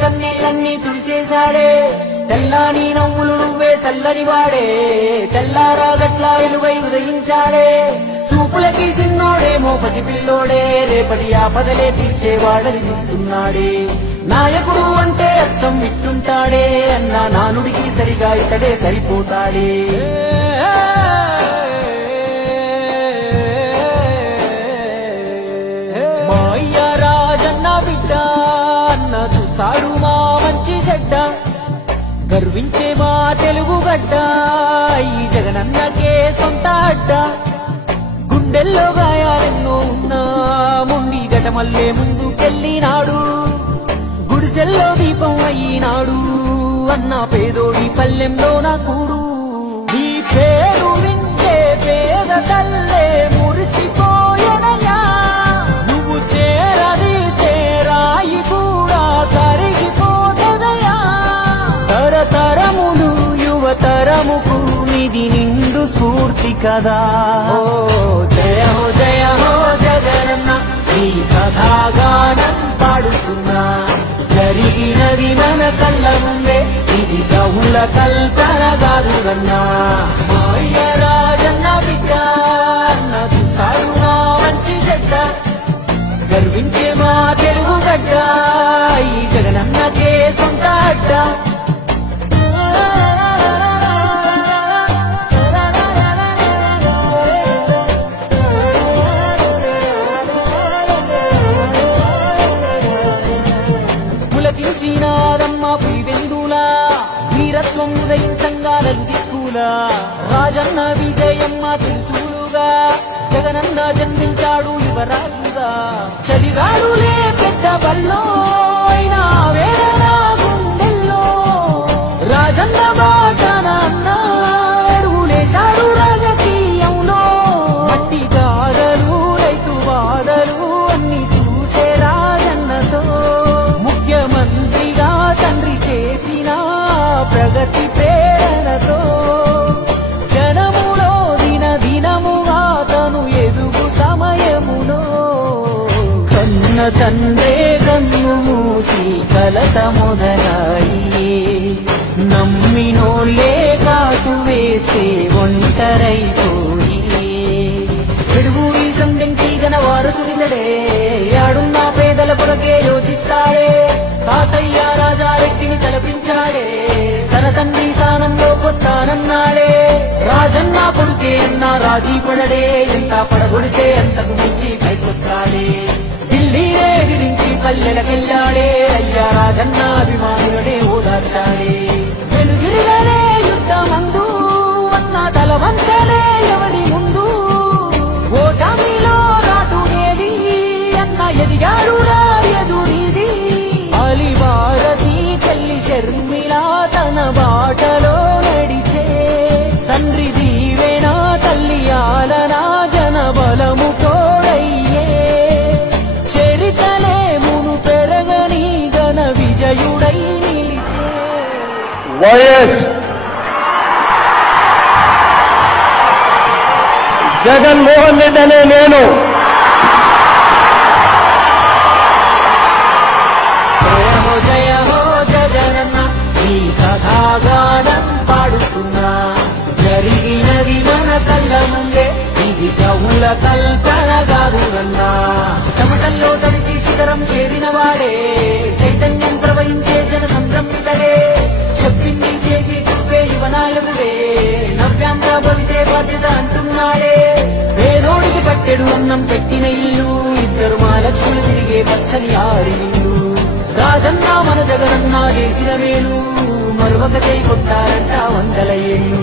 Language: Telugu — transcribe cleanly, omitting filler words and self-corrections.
కన్నీళ్ళన్నీ తుడిచేశాడే తెల్లాని నవ్వులు నువ్వే చల్లని వాడే తెల్లారా గట్ల ఎలువై ఉదయించాడే చూపులకి సిన్నోడేమో పసిపిల్లోడే రేపటి ఆపదలే తీర్చేవాడనిపిస్తున్నాడే నాయకుడు అంటే అచ్చం విట్టుంటాడే అన్న నానుడికి సరిగా ఇతడే సరిపోతాడే మా అయ్య రాజన్న బిడ్డ అన్న చూస్తాడు మా మంచి చెడ్డ గర్వించే మా తెలుగు గడ్డ ఈ జగనన్నకే సొంత అడ్డ గుండెల్లో గాయాలెన్నో ఉన్నా ముండి గటమల్లే ముందుకెళ్ళినాడు గుడిసెల్లో దీపం అయినాడు అన్న పేదోడి పల్లెంలో నా కూడు నీ పేరు వింటే పేద తల్లే మురిసిపోయనయా నువ్వు చేరదీస్తే రాయి కూడా కరిగిపోతదయా తరతరములు యువతరముకు నిధి నిండు స్ఫూర్తి కదా జయ హో జగనన్న నీ కథాగానం పాడుతున్నా జరిగినది మన కళ్ళ ముందే ఇది కవుల కల్పన కాదు అన్నా మా అయ్య రాజన్న బిడ్డ అన్న చూస్తాడు నా మంచి చెడ్డ గర్వించే మా తెలుగు గడ్డ ఈ జగనన్నకే సొంత అడ్డ పులకించినాదమ్మ పులివెందులా వీరత్వం ఉదయించంగా దిక్కులా రాజన్న విజయమ్మ తెలుసులుగా జగనన్న జన్మించాడు యువరాజుగా చదివాడులే పెద్ద బల్లో అయినా వేదన గుండెల్లో రాజన్న బాటన అడుగులేశాడు రాజకీయంలో మట్టి గాథలు రైతు బాధలు అన్ని చూసే రాజన్నతో ముఖ్యమంత్రిగా తండ్రి చేసిన ప్రగతి ప్రేరణతో జనములో దినదినముగా తను ఎదుగు సమయములో కన్న తండ్రే కన్ను మూసి కలత మొదలాయి నమ్మినోళ్ళే కాటు వేసే ఒంటరైపోయి పెడుగు ఈ సంగంటి గన వారసుడినడే ఆడున్న పేదల కొరకే యోచిస్తాడే తాతయ్య రాజారెడ్డిని తలపించాడే తన తండ్రి స్థానంలోకొస్తానన్నాడే రాజన్న కొడుకే అన్న రాజీ పడడే ఎంత పడగొడితే అంతకు మించి పైకొస్తాడే ఢిల్లీనే ఎదిరించి పల్లెలకెళ్ళాడే అయ్యా రాజన్న అభిమానులనే ఓదార్చాడే వెలుగిరిగానే యుద్ధమందు అన్న తల వంచలే ఎవరి ముందు ఓటమిలో రాటునేది అన్న ఎదిగాడు ఎదురీది అలివారది చెల్లి షర్మిలా తన బాటలో నడిచే తండ్రి దీవెనా తల్లి ఆలనా జన బలము తోడయ్యే చరితలే మును పెరగని ఘన విజయుడై నిలిచే వైఎస్ జగన్మోహన్ రెడ్డి అనే నేను జయ హో జగనన్న ఈ కథాగానం పాడుతున్నా జరిగినది మన కళ్ళ ముందే ఇది కవుల కల్పన కాదు అన్నా చెమటల్లో తడిసి శిఖరం చేరిన వాడే చైతన్యం ప్రవహించే జన సంభ్రమితడే చెప్పింది చేసి చూపే యువనాయకుడే నవ్యాంధ్ర భవితే బాధ్యత అంటున్నాడే పేదోడికి పట్టెడు అన్నం పెట్టిన ఇల్లు ఇద్దరు మా లక్ష్ములు తిరిగే పచ్చని ఆరి ఇల్లు రాజన్న మన జగనన్న చేసిన మేలు మరొక చేయి కొట్టారంట 100 ఏళ్ళు